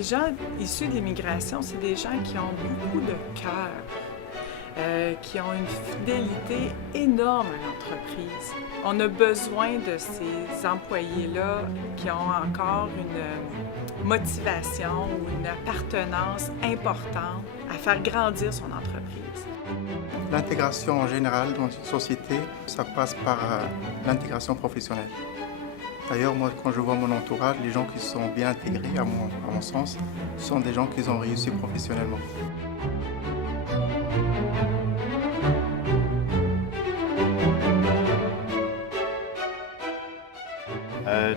Les gens issus de l'immigration, c'est des gens qui ont beaucoup de cœur, qui ont une fidélité énorme à l'entreprise. On a besoin de ces employés-là qui ont encore une motivation ou une appartenance importante à faire grandir son entreprise. L'intégration en général dans une société, ça passe par l'intégration professionnelle. D'ailleurs, moi, quand je vois mon entourage, les gens qui sont bien intégrés, à mon sens, sont des gens qui ont réussi professionnellement.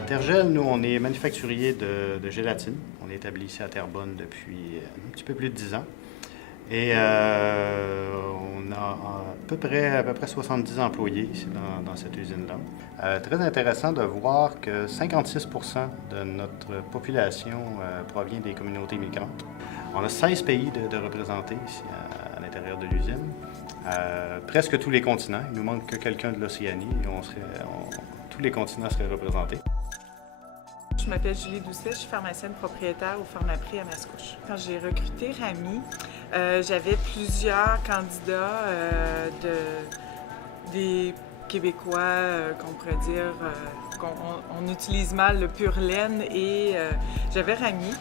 Tergel, nous, on est manufacturier de gélatine. On est établi ici à Terrebonne depuis un petit peu plus de 10 ans. Et on a à peu près 70 employés ici dans cette usine-là. Très intéressant de voir que 56 de notre population provient des communautés migrantes. On a 16 pays de représentés ici à l'intérieur de l'usine. Presque tous les continents. Il nous manque que quelqu'un de l'Océanie et tous les continents seraient représentés. Je m'appelle Julie Doucet, je suis pharmacienne propriétaire au Pharmaprix à Mascouche. Quand j'ai recruté Rami, j'avais plusieurs candidats des Québécois, qu'on pourrait dire, qu'on utilise mal le pur laine, et j'avais Rami.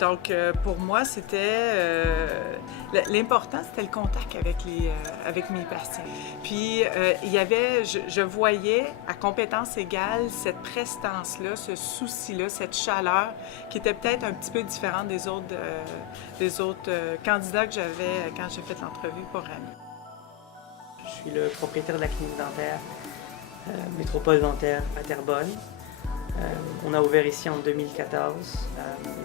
Donc, pour moi, l'important, c'était le contact avec mes patients. Puis, je voyais à compétences égales cette prestance-là, ce souci-là, cette chaleur qui était peut-être un petit peu différente des autres candidats que j'avais quand j'ai fait l'entrevue pour Rami. Je suis le propriétaire de la clinique dentaire Métropole Dentaire à Terrebonne. On a ouvert ici en 2014.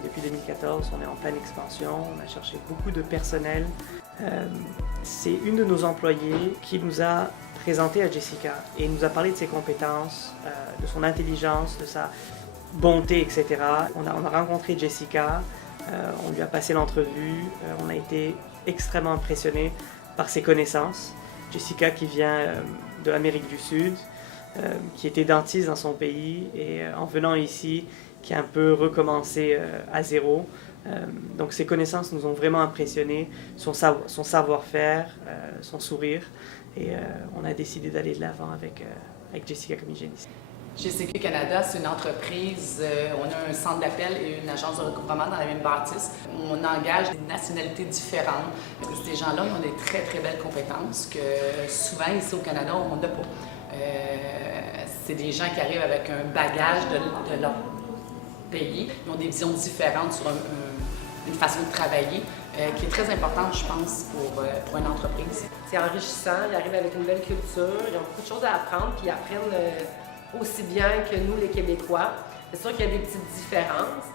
Depuis 2014, on est en pleine expansion. On a cherché beaucoup de personnel. C'est une de nos employés qui nous a présenté à Jessica et nous a parlé de ses compétences, de son intelligence, de sa bonté, etc. On a rencontré Jessica, on lui a passé l'entrevue. On a été extrêmement impressionnés par ses connaissances. Jessica qui vient de l'Amérique du Sud, qui était dentiste dans son pays et en venant ici, qui a un peu recommencé à zéro. Donc ses connaissances nous ont vraiment impressionnés, son savoir-faire, son sourire, et on a décidé d'aller de l'avant avec Jessica comme hygiéniste. GCQ Canada, c'est une entreprise, on a un centre d'appel et une agence de recouvrement dans la même bâtisse. On engage des nationalités différentes. Ces gens-là, ils ont des très, très belles compétences que souvent, ici au Canada, on n'a pas. C'est des gens qui arrivent avec un bagage de leur pays. Ils ont des visions différentes sur une façon de travailler qui est très importante, je pense, pour une entreprise. C'est enrichissant, ils arrivent avec une belle culture, ils ont beaucoup de choses à apprendre, puis ils apprennent aussi bien que nous, les Québécois. C'est sûr qu'il y a des petites différences,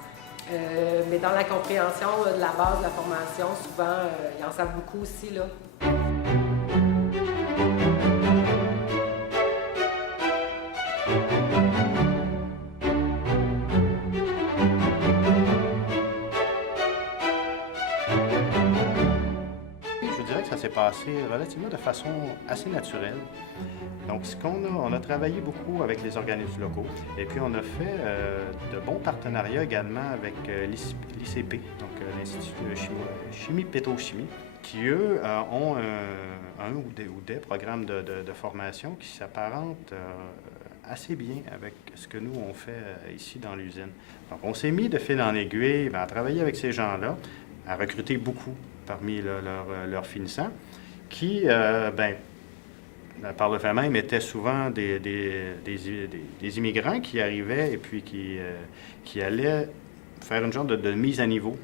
mais dans la compréhension de la base de la formation, souvent, ils en savent beaucoup aussi, là. Ça s'est passé relativement de façon assez naturelle. Donc, on a travaillé beaucoup avec les organismes locaux et puis on a fait de bons partenariats également avec l'ICP, donc l'Institut de chimie pétrochimie, qui eux ont un ou des programmes de formation qui s'apparentent assez bien avec ce que nous on fait ici dans l'usine. Donc, on s'est mis de fil en aiguille à travailler avec ces gens-là, à recruter beaucoup parmi leurs finissants, qui, par le fait même, étaient souvent des immigrants qui arrivaient et puis qui allaient faire une genre de mise à niveau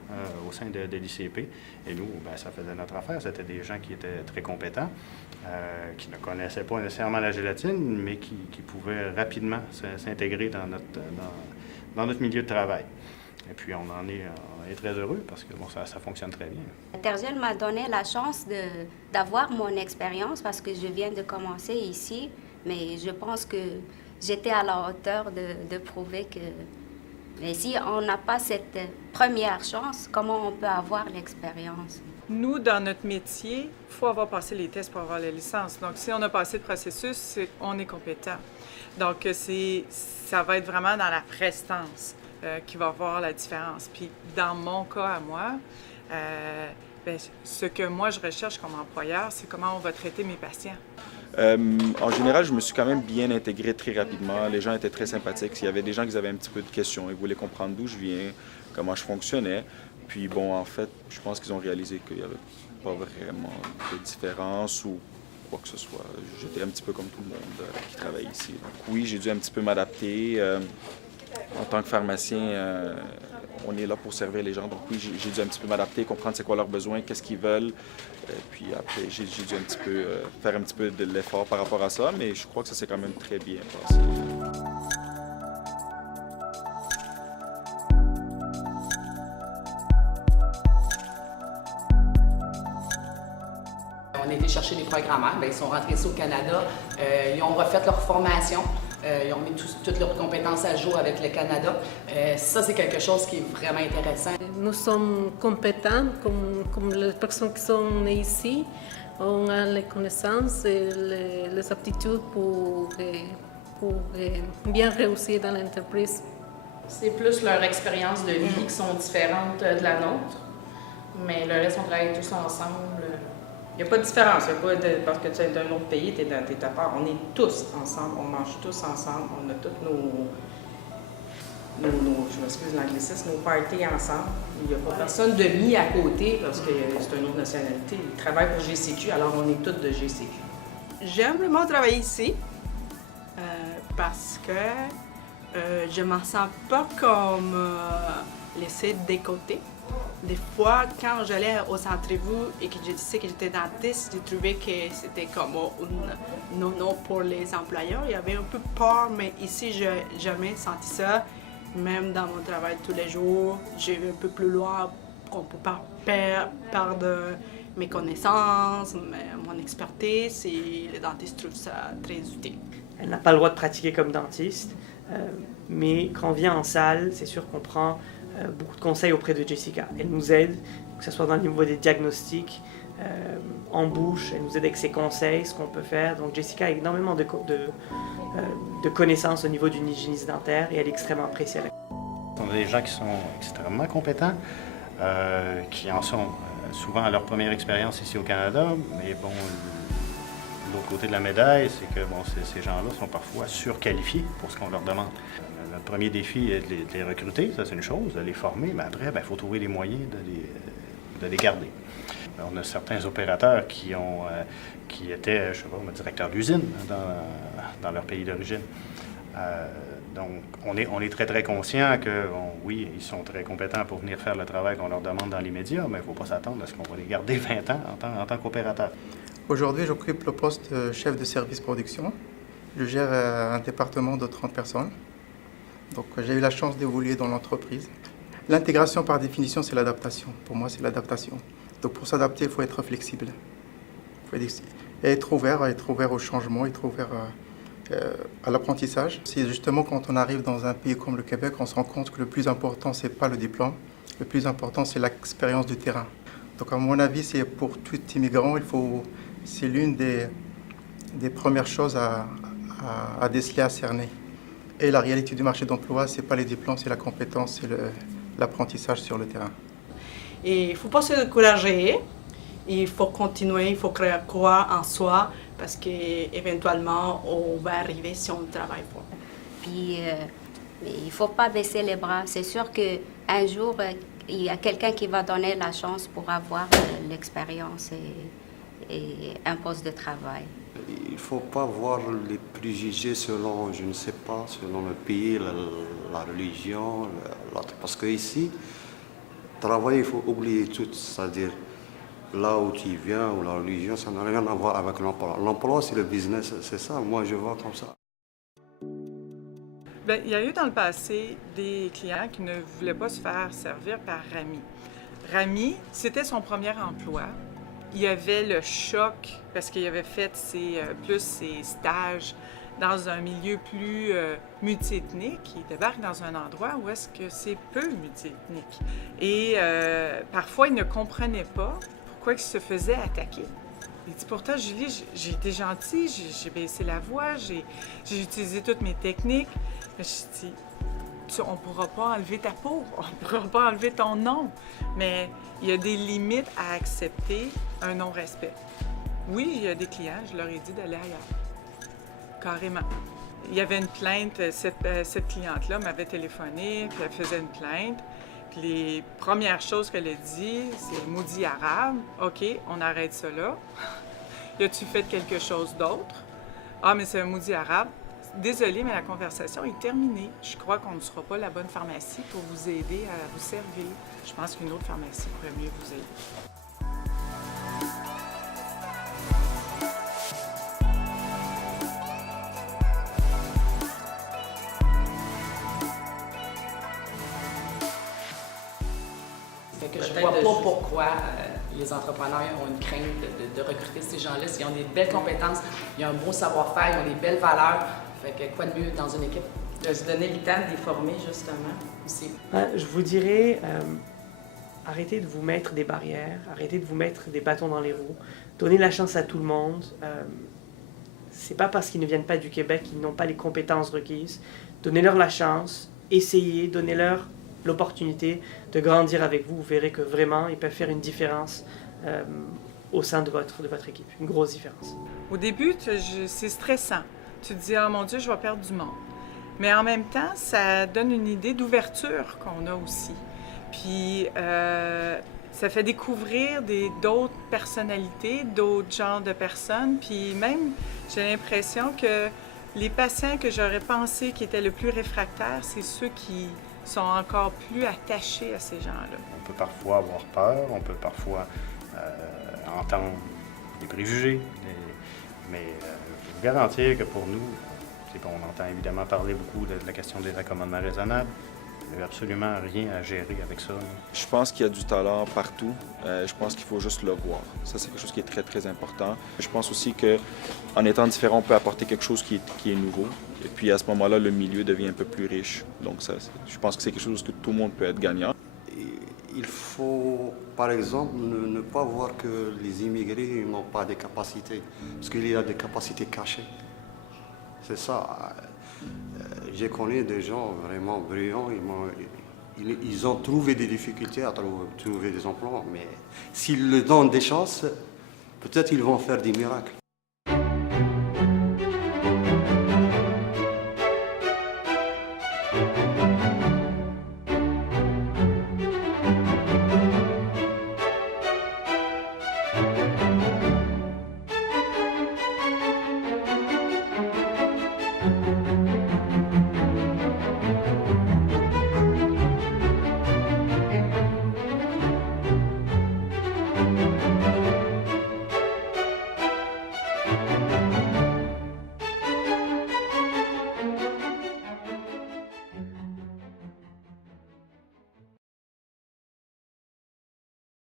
au sein de l'ICP. Et nous, ça faisait notre affaire. C'était des gens qui étaient très compétents, qui ne connaissaient pas nécessairement la gélatine, mais qui pouvaient rapidement s'intégrer dans notre milieu de travail. Et puis, on est très heureux parce que ça fonctionne très bien. Tergel m'a donné la chance d'avoir mon expérience parce que je viens de commencer ici, mais je pense que j'étais à la hauteur de prouver que... Mais si on n'a pas cette première chance, comment on peut avoir l'expérience? Nous, dans notre métier, il faut avoir passé les tests pour avoir la licence. Donc, si on a passé le processus, on est compétent. Donc, ça va être vraiment dans la prestance. qui va voir la différence. Puis dans mon cas à moi, bien, ce que moi je recherche comme employeur, c'est comment on va traiter mes patients. En général, je me suis quand même bien intégré très rapidement. Les gens étaient très sympathiques. Il y avait des gens qui avaient un petit peu de questions. Ils voulaient comprendre d'où je viens, comment je fonctionnais. Puis bon, en fait, je pense qu'ils ont réalisé qu'il n'y avait pas vraiment de différence ou quoi que ce soit. J'étais un petit peu comme tout le monde qui travaille ici. Donc oui, j'ai dû un petit peu m'adapter. En tant que pharmacien, on est là pour servir les gens. Donc oui, j'ai dû un petit peu m'adapter, comprendre c'est quoi leurs besoins, qu'est-ce qu'ils veulent. Puis après, j'ai dû un petit peu faire un petit peu de l'effort par rapport à ça, mais je crois que ça s'est quand même très bien passé. On a été chercher des programmeurs, bien, ils sont rentrés ici au Canada, ils ont refait leur formation. Ils ont mis toutes leurs compétences à jour avec le Canada. Ça, c'est quelque chose qui est vraiment intéressant. Nous sommes compétents, comme les personnes qui sont nées ici. On a les connaissances et les aptitudes pour bien réussir dans l'entreprise. C'est plus leur expérience de vie qui sont différentes de la nôtre. Mais le reste, on travaille tous ensemble. Il n'y a pas de différence. Parce que tu es d'un autre pays, tu es à part. On est tous ensemble, on mange tous ensemble, on a tous je m'excuse l'anglicisme, nos parties ensemble. Il n'y a pas personne de mis à côté parce que c'est une autre nationalité. Ils travaillent pour GCQ, alors on est tous de GCQ. J'aime vraiment travailler ici parce que je ne me sens pas comme laissée de côté. Des fois, quand j'allais aux entrevues et que je disais que j'étais dentiste, j'ai trouvé que c'était comme un non-non pour les employeurs. Il y avait un peu peur, mais ici, je n'ai jamais senti ça. Même dans mon travail tous les jours, j'ai vu un peu plus loin qu'on ne peut pas perdre mes connaissances, mon expertise, et les dentistes trouvent ça très utile. Elle n'a pas le droit de pratiquer comme dentiste, mais quand on vient en salle, c'est sûr qu'on prend beaucoup de conseils auprès de Jessica. Elle nous aide, que ce soit dans le niveau des diagnostics, en bouche, elle nous aide avec ses conseils, ce qu'on peut faire. Donc Jessica a énormément de connaissances au niveau d'une hygiéniste dentaire et elle est extrêmement appréciée. On a des gens qui sont extrêmement compétents, qui en sont souvent à leur première expérience ici au Canada, mais bon, l'autre côté de la médaille, c'est que bon, ces gens-là sont parfois surqualifiés pour ce qu'on leur demande. Notre premier défi est de les recruter, ça c'est une chose, de les former, mais après, il faut trouver les moyens de les garder. On a certains opérateurs qui étaient, je sais pas, directeurs d'usine dans leur pays d'origine. Donc, on est très, très conscient que, oui, ils sont très compétents pour venir faire le travail qu'on leur demande dans les médias, mais il ne faut pas s'attendre à ce qu'on va les garder 20 ans en tant qu'opérateur. Aujourd'hui, j'occupe le poste de chef de service production. Je gère un département de 30 personnes. Donc, j'ai eu la chance d'évoluer dans l'entreprise. L'intégration, par définition, c'est l'adaptation. Pour moi, c'est l'adaptation. Donc, pour s'adapter, il faut être flexible. Il faut être ouvert au changement, être ouvert à l'apprentissage. C'est justement quand on arrive dans un pays comme le Québec, on se rend compte que le plus important, ce n'est pas le diplôme. Le plus important, c'est l'expérience du terrain. Donc, à mon avis, c'est pour tout immigrant, c'est l'une des premières choses à déceler, à cerner. Et la réalité du marché d'emploi, ce n'est pas les diplômes, c'est la compétence, c'est l'apprentissage sur le terrain. Et il ne faut pas se décourager, il faut continuer, il faut croire en soi, parce qu'éventuellement, on va arriver si on travaille fort. Puis, il ne faut pas baisser les bras. C'est sûr qu'un jour, il y a quelqu'un qui va donner la chance pour avoir l'expérience et un poste de travail. Il ne faut pas voir les préjugés selon, je ne sais pas, selon le pays, la religion, l'autre. Parce qu'ici, travailler, il faut oublier tout. C'est-à-dire, là où tu viens, ou la religion, ça n'a rien à voir avec l'emploi. L'emploi, c'est le business, c'est ça. Moi, je vois comme ça. Bien, il y a eu dans le passé des clients qui ne voulaient pas se faire servir par Rami. Rami, c'était son premier emploi. Il y avait le choc parce qu'il avait fait ses stages dans un milieu plus multiethnique. Il débarque dans un endroit où est-ce que c'est peu multiethnique. Et parfois, il ne comprenait pas pourquoi il se faisait attaquer. Il dit, pourtant, Julie, j'ai été gentille, j'ai baissé la voix, j'ai utilisé toutes mes techniques. Mais je dis, on ne pourra pas enlever ta peau, on ne pourra pas enlever ton nom. Mais il y a des limites à accepter un non-respect. Oui, il y a des clients, je leur ai dit d'aller ailleurs. Carrément. Il y avait une plainte, cette cliente-là m'avait téléphoné, puis elle faisait une plainte. Puis les premières choses qu'elle a dit, c'est « maudit arabe ». OK, on arrête ça là. Y a-tu fait quelque chose d'autre? Ah, mais c'est un maudit arabe. Désolée, mais la conversation est terminée. Je crois qu'on ne sera pas la bonne pharmacie pour vous aider à vous servir. Je pense qu'une autre pharmacie pourrait mieux vous aider. Je ne vois pas pourquoi les entrepreneurs ont une crainte de recruter ces gens-là. Ils ont des belles compétences, ils ont un beau savoir-faire, ils ont des belles valeurs. Fait que quoi de mieux dans une équipe? De se donner le temps de les former, justement. Aussi. Je vous dirais, arrêtez de vous mettre des barrières, arrêtez de vous mettre des bâtons dans les roues, donnez la chance à tout le monde. C'est pas parce qu'ils ne viennent pas du Québec qu'ils n'ont pas les compétences requises. Donnez-leur la chance, essayez, donnez-leur l'opportunité de grandir avec vous. Vous verrez que vraiment, ils peuvent faire une différence au sein de votre équipe, une grosse différence. Au début, c'est stressant. Tu te dis « Ah mon Dieu, je vais perdre du monde ». Mais en même temps, ça donne une idée d'ouverture qu'on a aussi. Puis, ça fait découvrir d'autres personnalités, d'autres genres de personnes. Puis même, j'ai l'impression que les patients que j'aurais pensé qui étaient le plus réfractaires, c'est ceux qui sont encore plus attachés à ces gens-là. On peut parfois avoir peur, on peut parfois entendre des préjugés, mais je vous garantis que pour nous, on entend évidemment parler beaucoup de la question des recommandements raisonnables. Il n'y a absolument rien à gérer avec ça. Je pense qu'il y a du talent partout. Je pense qu'il faut juste le voir. Ça, c'est quelque chose qui est très, très important. Je pense aussi qu'en étant différent, on peut apporter quelque chose qui est nouveau. Et puis, à ce moment-là, le milieu devient un peu plus riche. Donc, ça, je pense que c'est quelque chose que tout le monde peut être gagnant. Il faut, par exemple, ne pas voir que les immigrés n'ont pas de capacités. Parce qu'il y a des capacités cachées. C'est ça. J'ai connu des gens vraiment brillants. Ils ont trouvé des difficultés à trouver des emplois. Mais s'ils leur donnent des chances, peut-être ils vont faire des miracles.